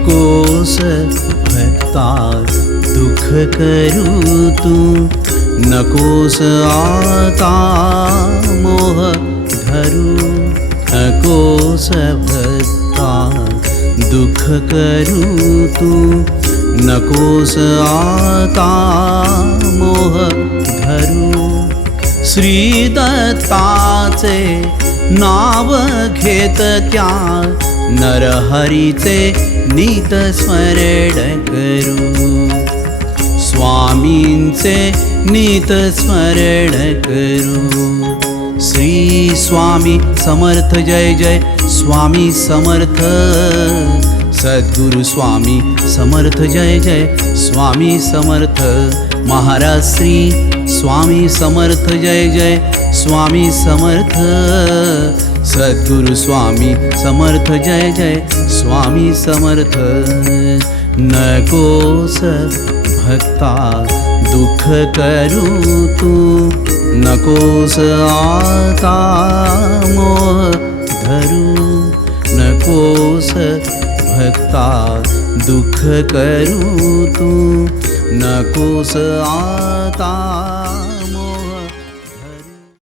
नकोस भक्ता दुःख करू तू, नकोस आता मोह धरू. नकोस भक्ता दुःख करू तू, नकोस आता मोह धरू. श्री दत्ताचे नाव घेत त्या नरहरीचे नित स्मरण करू. स्वामींचे नित स्मरण करू. श्री स्वामी समर्थ जय जय स्वामी समर्थ. सद्गुरु स्वामी समर्थ जय जय स्वामी समर्थ. महाराज श्री स्वामी समर्थ जय जय स्वामी समर्थ. सद्गुरु स्वामी समर्थ जय जय स्वामी समर्थ. नकोस भक्ता दुःख करू तू, नकोस आता मोह धरू. नकोस भक्ता दुःख करू तू, नकोस आता